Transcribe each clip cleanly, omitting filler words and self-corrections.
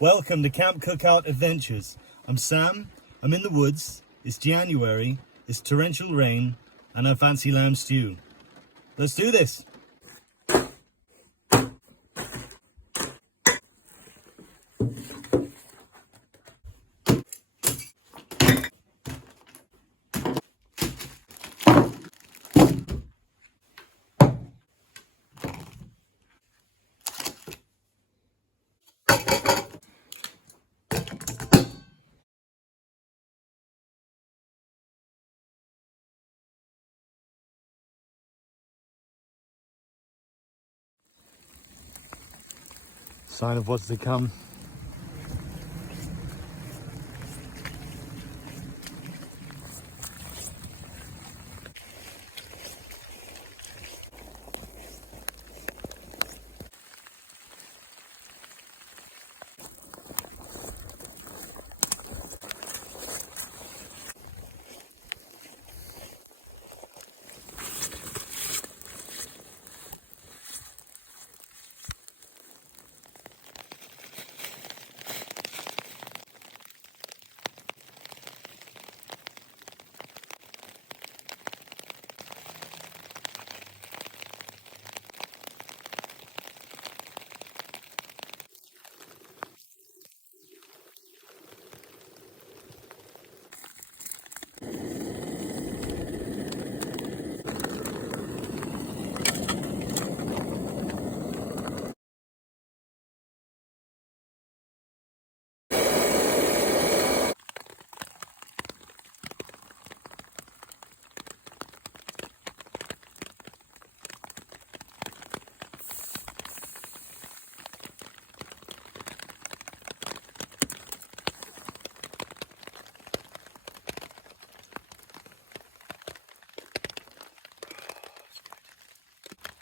Welcome to Camp Cookout Adventures. I'm Sam, I'm in the woods, it's January, it's torrential rain, and I fancy lamb stew. Let's do this! Sign of what's to come.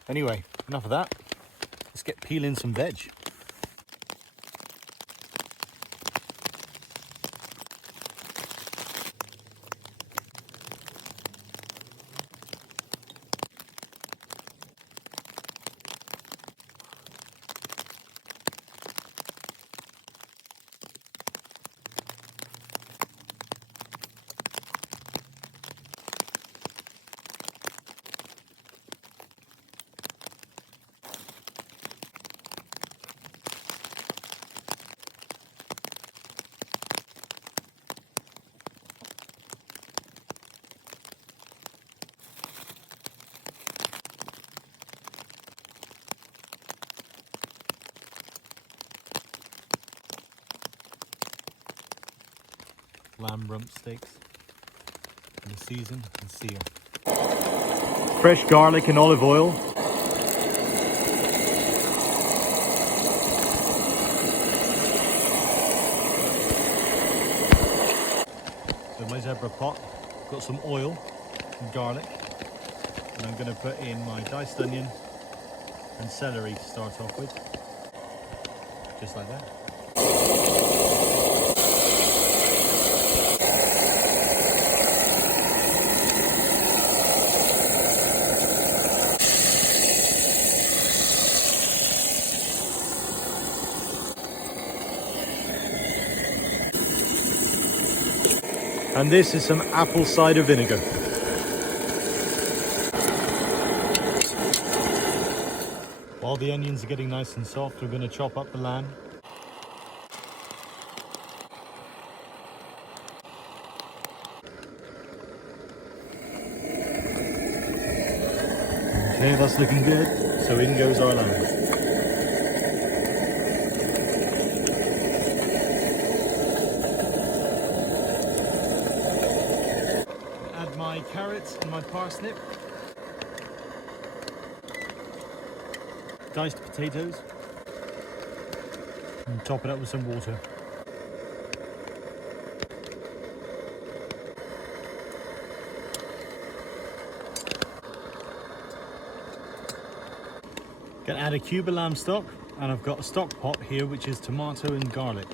Anyway, enough of that. Let's get peeling some veg. Lamb rump steaks in the season and seal. Fresh garlic and olive oil. So my zebra pot, got some oil and garlic, and I'm going to put in my diced onion and celery to start off with, just like that. And this is some apple cider vinegar. While the onions are getting nice and soft, we're going to chop up the lamb. Okay, that's looking good. So in goes our lamb. My carrots and my parsnip, diced potatoes, and top it up with some water. Gonna add a cube of lamb stock, and I've got a stock pot here which is tomato and garlic.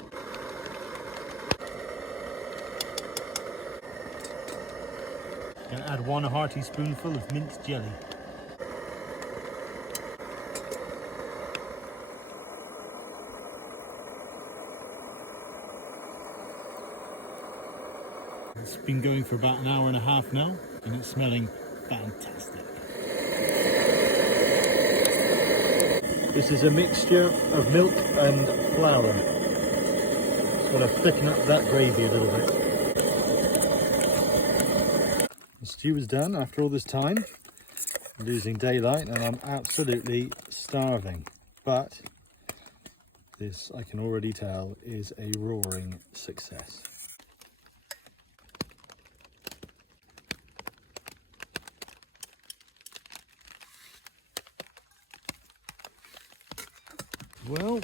Gonna add one hearty spoonful of minced jelly. It's been going for about an hour and a half now, and it's smelling fantastic. This is a mixture of milk and flour. Just want to thicken up that gravy a little bit. The stew is done after all this time. I'm losing daylight and I'm absolutely starving. But this, I can already tell, is a roaring success. Well,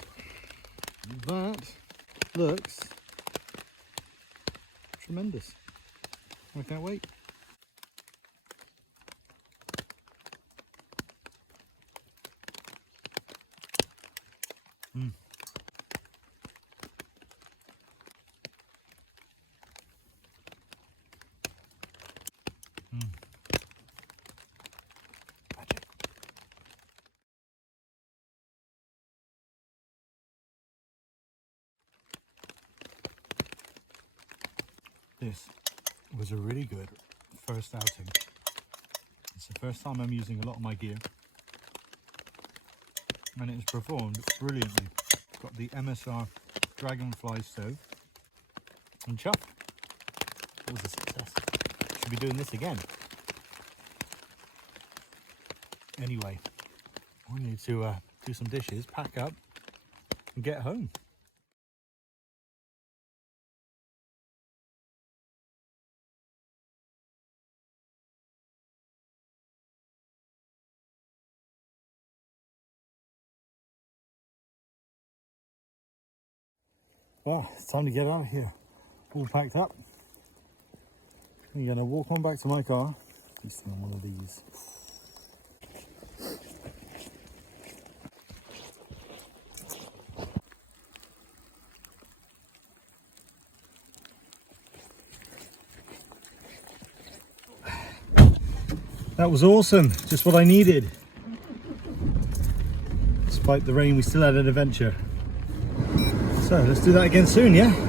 that looks tremendous. I can't wait. Mm. Mm. Magic. This was a really good first outing. It's the first time I'm using a lot of my gear, and it has performed brilliantly. Got the MSR Dragonfly stove and chuffed. It was a success. Should be doing this again. Anyway, I need to do some dishes, pack up and get home. Well, it's time to get out of here. All packed up. I'm going to walk on back to my car. Feasting on one of these. That was awesome. Just what I needed. Despite the rain, we still had an adventure. So let's do that again soon, yeah?